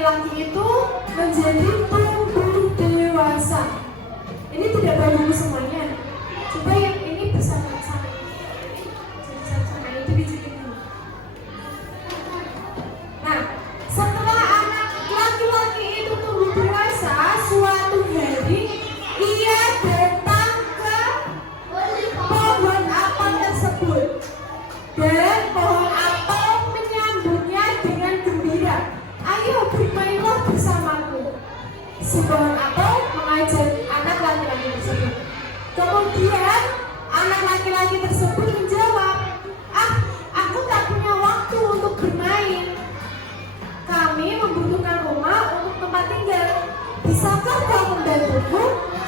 laki-laki itu menjadi tumbuh dewasa. Ini tidak bagus semuanya. Coba yang ini bersama-sama. Jadi sama-sama itu dicuci dulu. Nah, setelah anak laki-laki itu tumbuh dewasa, suatu hari ia datang ke pohon apel tersebut. Dan pohon apel menyambutnya dengan gembira. Ayo bermainlah bersamaku.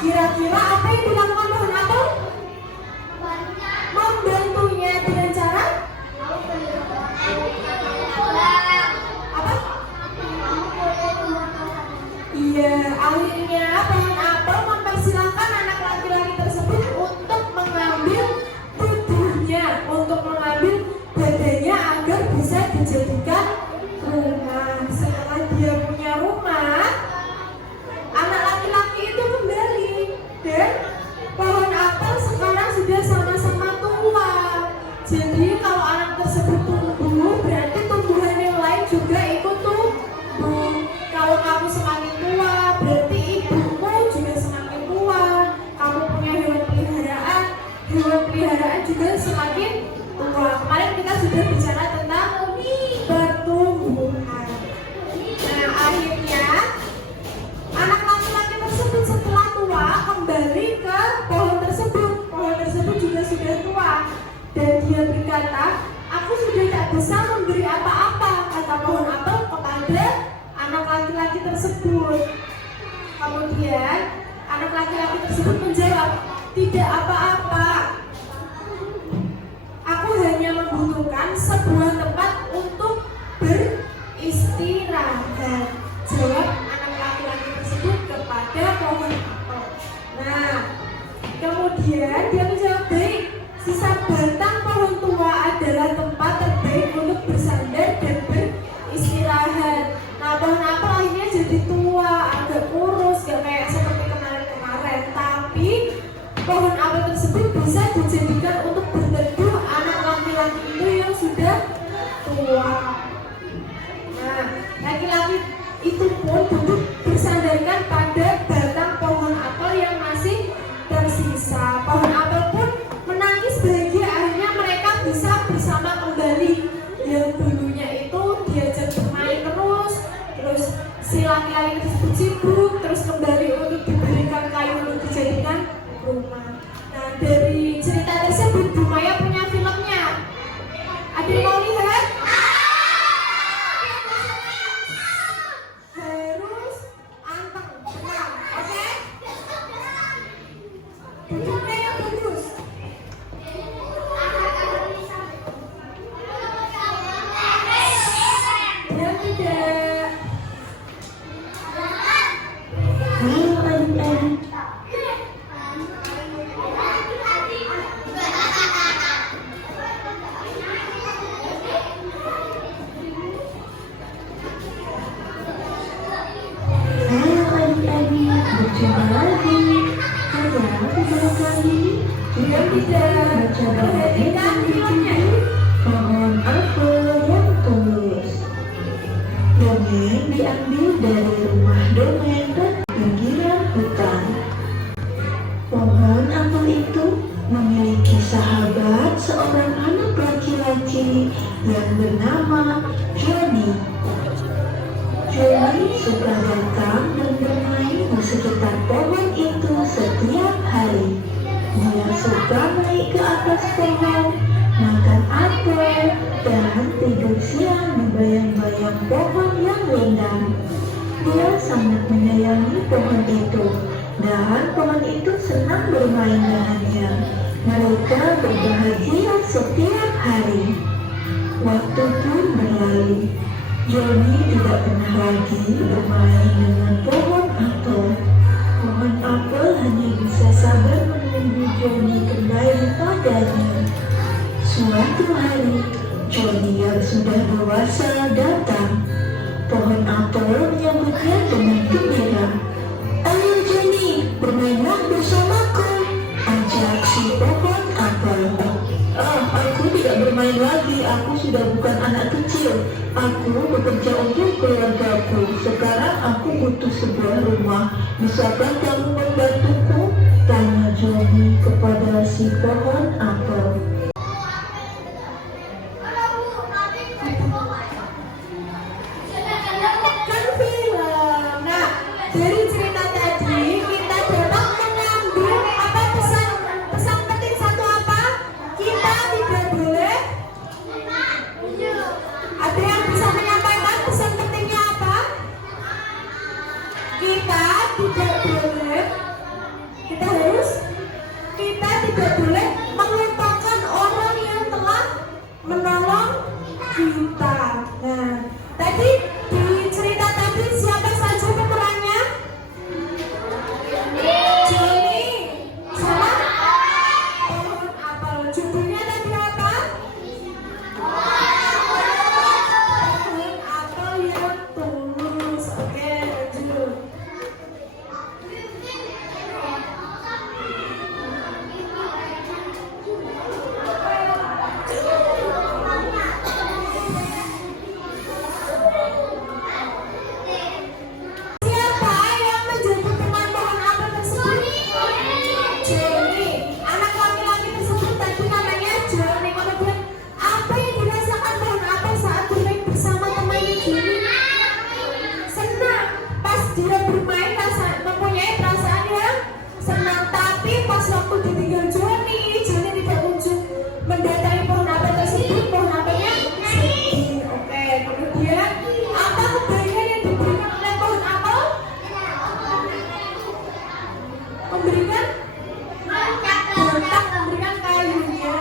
Kira-kira apa yang dilakukan pohon apel? Membantunya dengan cara apa? Iya, akhirnya pohon apel mempersilahkan anak laki-laki tersebut untuk mengambil tubuhnya, untuk mengambil badannya agar bisa dijadikan rumah. Setelah dia punya rumah, anak laki-laki itu kembali dan pohon apel sekarang sudah sama-sama tua. Jadi kalau anak tersebut tumbuh, berarti tumbuhan yang lain juga ikut tumbuh. Kalau kamu semakin tua, berarti ibumu juga semakin tua. Kamu punya hewan peliharaan juga semakin tua. Kemarin kita sudah bicara tentang pertumbuhan. Nah, akhirnya anak laki-laki tersebut setelah tua kembali ke pohon tersebut. Pohon tersebut juga sudah tua dan dia berkata, aku sudah tak bisa memberi apa-apa, kata pohon apel kepada anak laki-laki tersebut. Kemudian anak laki-laki tersebut menjawab, tidak apa-apa, aku hanya membutuhkan sebuah tempat untuk beristirahat, jawab anak laki-laki tersebut kepada pohon apel. Nah, kemudian dia menjawab, baik, sisa batang pohon tua adalah tempat terbaik untuk bersandar dan beristirahat. Nah, pohon apel akhirnya jadi tua, agak kurus, gak kayak seperti kemarin-kemarin. Tapi pohon apel tersebut bisa dijadikan untuk berteduh anak laki-laki itu yang sudah tua. Nah, laki-laki itu pun duduk bersandarkan pada batang pohon apel yang masih tersisa. Pohon apel pun menangis bahagia, akhirnya mereka bisa bersama kembali. Yang dulunya itu diajak bermain terus si laki-laki tersebut sibuk, terus kembali untuk diberikan kayu untuk dijadikan rumah. Nah, dari cerita tersebut Bu Maya punya filmnya. Ada yang mau lihat? Harus anteng, tenang, oke? Duduknya yang bagus. Dan tidak. Halo adik-adik, berjumpa lagi. Ada video kali ini kita baca Perhatikan filmnya. pohon apel yang tulus. Dongeng diambil dari rumah dongeng dan pinggiran hutan. Pohon apel itu memiliki sahabat, seorang anak laki-laki yang bernama Johnny. Johnny suka datang dan bermain di sekitar pohon itu setiap hari. Dia suka naik ke atas pohon, makan apel, dan tidur siang di bayang-bayang pohon yang rindang. Dia sangat menyayangi pohon itu, dan pohon itu senang bermain dengannya. Mereka berbahagia setiap hari. Waktu pun berlalu. Johnny tidak pernah lagi bermain dengan pohon apel. Pohon apel hanya bisa sabar menunggu Johnny kembali padanya. Suatu hari, Johnny yang sudah dewasa datang. Pohon apel menyambutnya dengan gembira. Ayo Johnny, bermainlah bersamaku, ajak si pohon apel. Aku tidak bermain lagi, aku sudah bukan anak kecil. Aku bekerja untuk keluargaku. Sekarang aku butuh sebuah rumah. Bisakah kamu membantuku? Tanya Johnny kepada si pohon apel. Kan film. Nah, dari cerita tadi kita dapat mengambil apa pesan penting satu apa? Kita tidak boleh. Ada yang bisa menyampaikan pesan pentingnya apa? Kita tidak boleh Tapi pas waktu ditinggal Joni tidak kunjung mendatangi pohon apel tersebut. Pohon apelnya sedih. Oke, kemudian apa kebaikan yang diberikan oleh pohon apel? Memberikan memberikan kayunya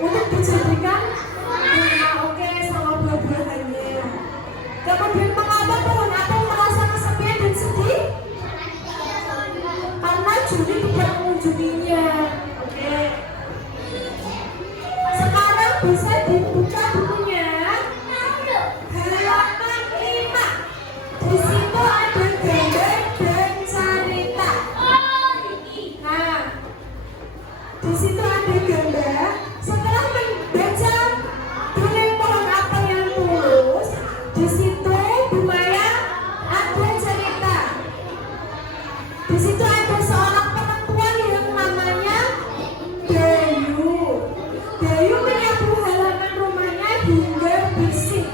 untuk dijadikan bunga. Oke, sama buah-buahannya. Kemudian mengapa pohon apel merasa kesepian dan sedih? Karena Juni tidak mengunjunginya. Oke. Sekarang bisa dibuka bukunya halaman 5. Di situ ada gambar dan cerita. Nah, di situ ada gambar. Setelah membaca dongeng pohon apel yang tulus, di situ Bu Maya ada cerita. Di situ ada seorang perempuan yang namanya Dayu. Dayu menyapu halaman rumahnya hingga bersih.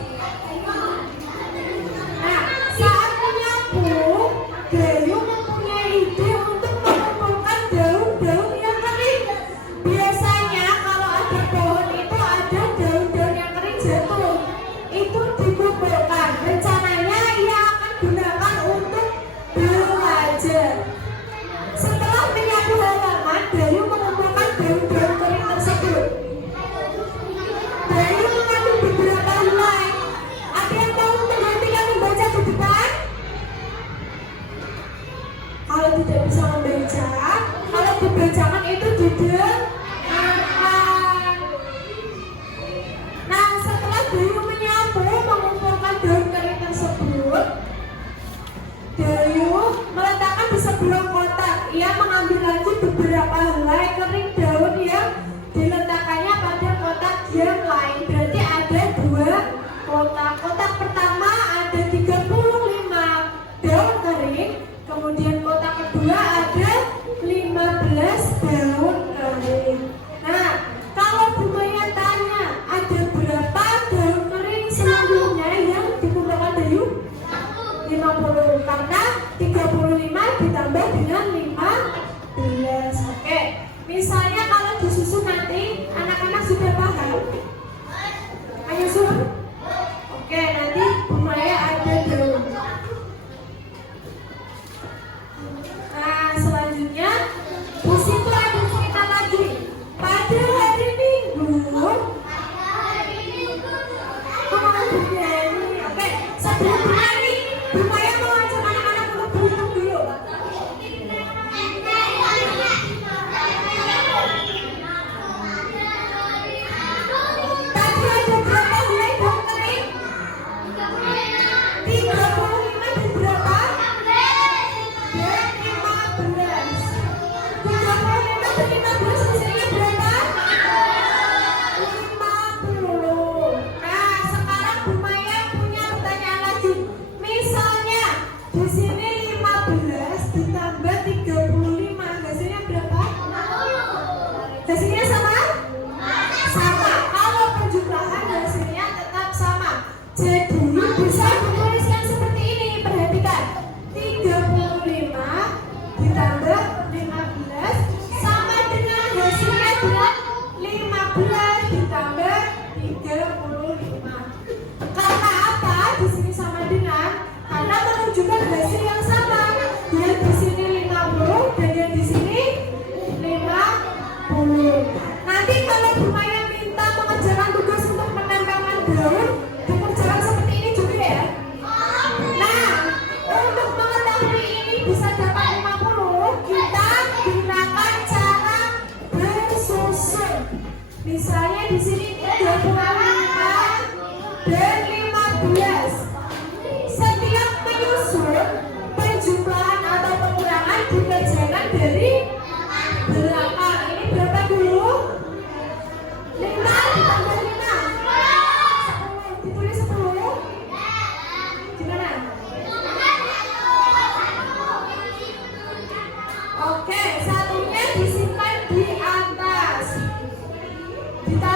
Nah, saat menyapu, Dayu mempunyai ide untuk mengumpulkan daun-daun yang kering. Biasanya kalau ada pohon itu ada daun-daun yang kering jatuh. Itu dikumpulkan. Rencananya ia akan gunakan untuk belajar. Setelah menyapu halaman, Dayu mengumpulkan daun-daun kering tersebut. Dayu mengambil beberapa helai. Ada yang mau memperhatikan membaca di depan? Kalau tidak bisa membaca, kalau dibacakan itu didengarkan. Nah, setelah Dayu menyapu, mengumpulkan daun kering tersebut, Dayu meletakkan di sebuah kotak. Ia mengambil lagi beberapa helai kering daun yang diletakkannya pada kotak yang lain. Berarti ada 2 kotak. Kotak pertama ada 35 daun kering. Kemudian kotak kedua ada 15 daun kering. Nah, kalau Bu Maya tanya ada berapa daun kering selanjutnya yang dikumpulkan Dayu? 50, karena 35 ditambah dengan 15. Oke, misalnya kalau disusun nanti anak-anak sudah paham? Ayo sun. Oke, nanti Bu Maya ada daun. Nah, selanjutnya di situ ada cerita lagi. Pada hari Minggu, oke, sebelum bernyanyi, Bu Maya mau ajak anak-anak untuk berhitung dulu. Tadi ada berapa helai daun kering? 35 dan berapa? Dan 15. 35 dan 15 hasilnya berapa? 50. Nah, sekarang Bu Maya punya pertanyaan lagi. Misalnya di sini 15 ditambah 35, hasilnya berapa? Hasilnya sama? Sama. Kalau penjumlahan hasilnya tetap sama. Jadi bisa dituliskan seperti ini. Perhatikan. 35 ditambah 15 sama dengan hasilnya adalah 15 ditambah 35. Karena apa? Di sini sama dengan, karena menunjukkan hasil yang sama. Yang di sini 50 dan yang di sini 50. Nanti kalau Bu Maya minta mengerjakan tugas untuk menempelkan daun, dikerjakan seperti ini juga ya. Nah, untuk mengetahui ini bisa dapat 50, kita gunakan cara bersusun. Misalnya di sini 35 dan 15. Setiap menyusun, penjumlahan atau pengurangan dikerjakan dari belakang. Ini berapa dulu? 5 ditambah 5. 10. Ditulis 10. Gimana? Oke, satunya disimpan di atas. Ditaruh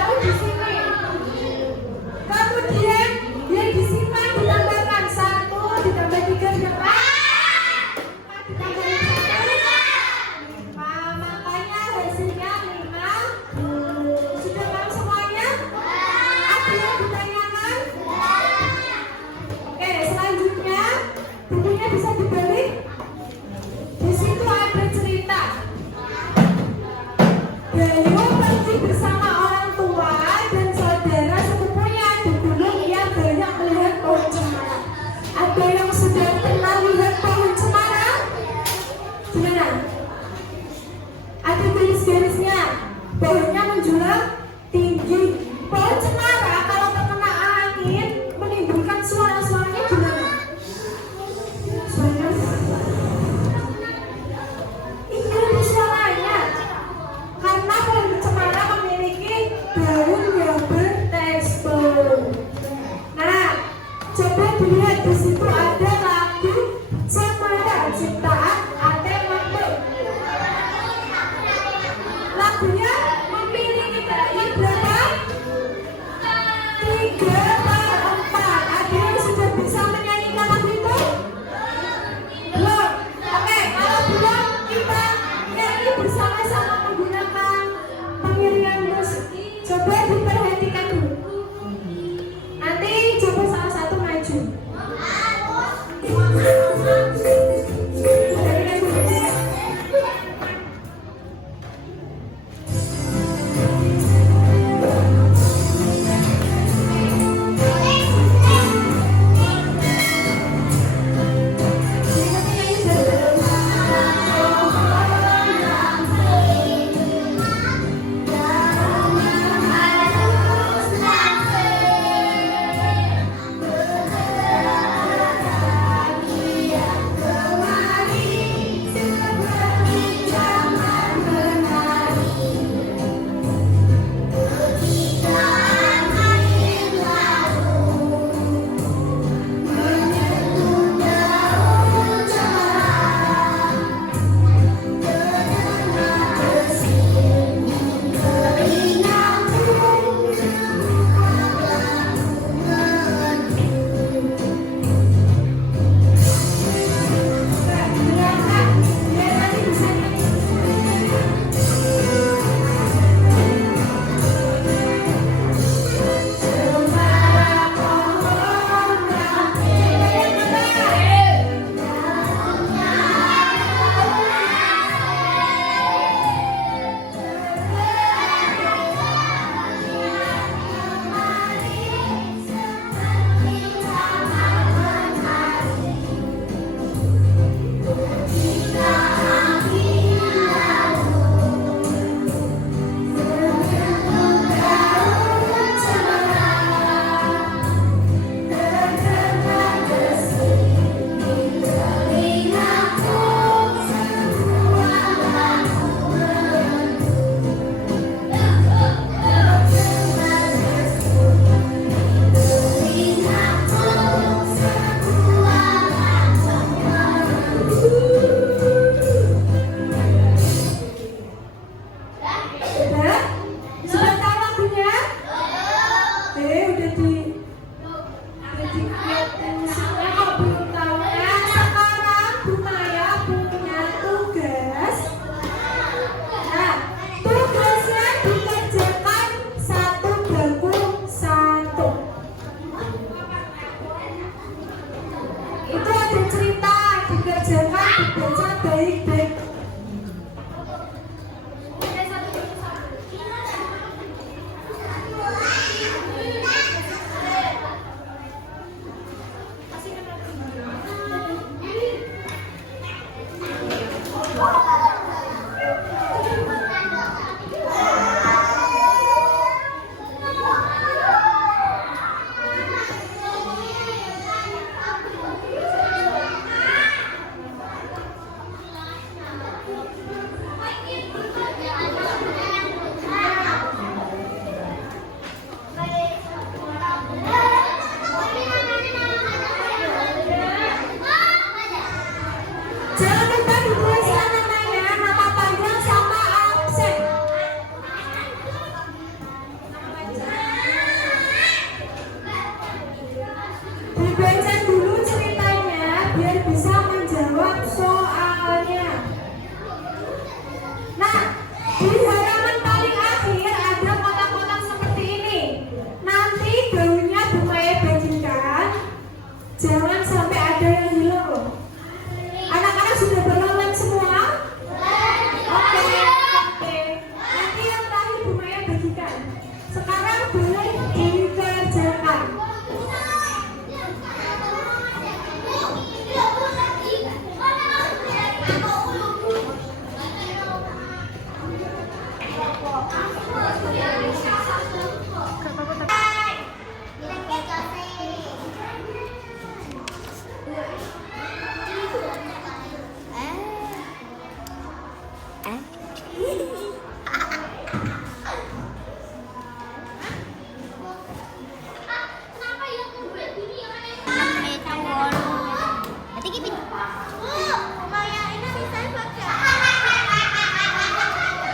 lagunya memiliki ketinggian berapa? 3/4. Ada yang sudah bisa menyanyikan lagu itu? Belum? Oke, kalau belum kita nyanyi bersama-sama menggunakan pengiringan musik. Coba diperhatikan dulu. Nanti coba salah satu maju.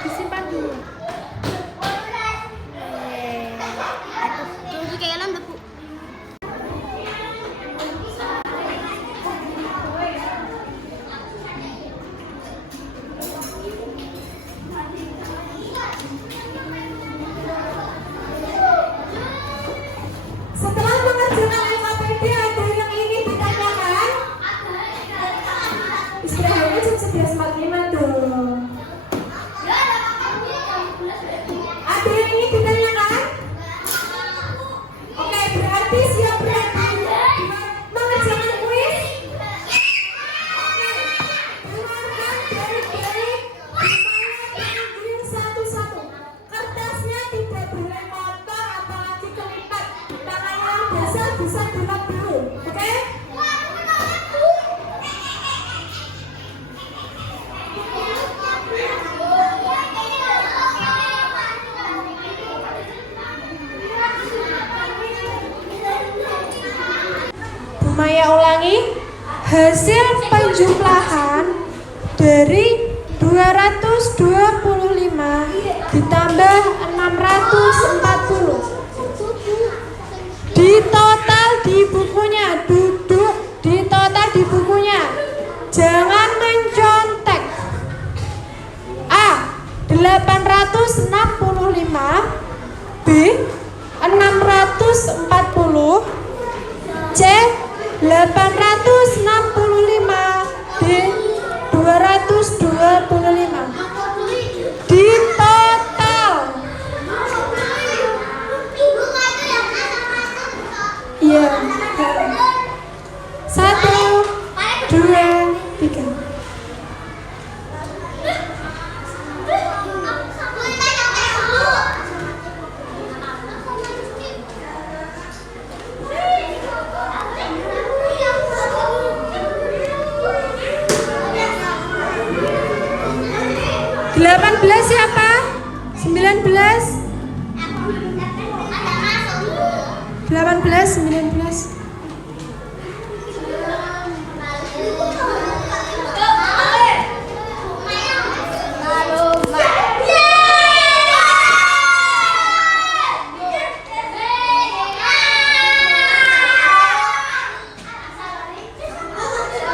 Disimpan dulu. Saya ulangi, hasil penjumlahan dari 225 ditambah 640. Di total di bukunya, duduk di total di bukunya. Jangan mencontek. A. 865, B. 640, C. 865, D. 225. Di total. Iya. 1, 2, 3. Delapan belas siapa? 19. 18, 19.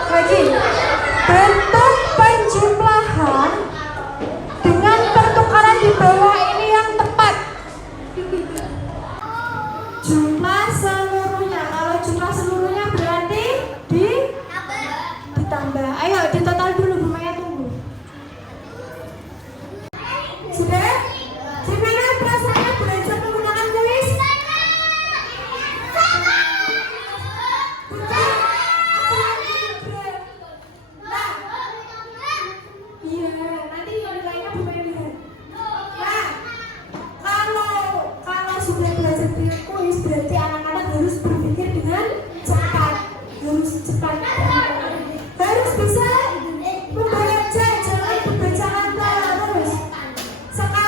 Lagi. Bentuk penjumlahan dengan pertukaran di bawah ini yang tepat. Jumlah seluruhnya. Kalau jumlah seluruhnya berarti ditambah. Ayo di total dulu, Bu Maya tunggu. Sudah? Gimana perasaannya belajar menggunakan kuis? Iya, nanti nilainya Bu Maya lihat. Nah, kalau sudah belajar dengan kuis berarti anak-anak harus berpikir dengan cepat, harus cepat, harus bisa membaca, jangan dibacakan terus. Sekarang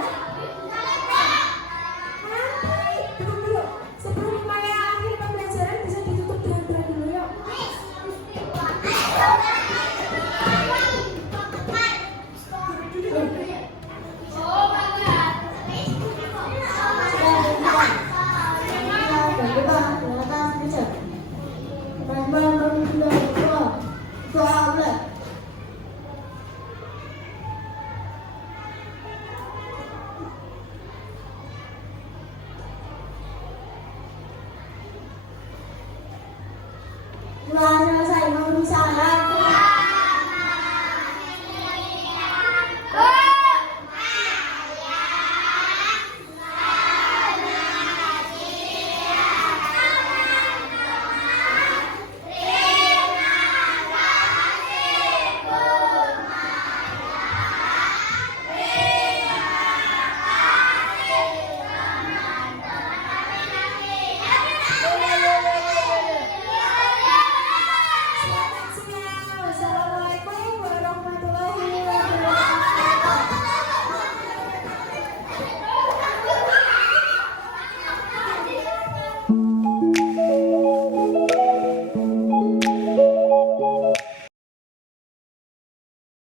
Nak?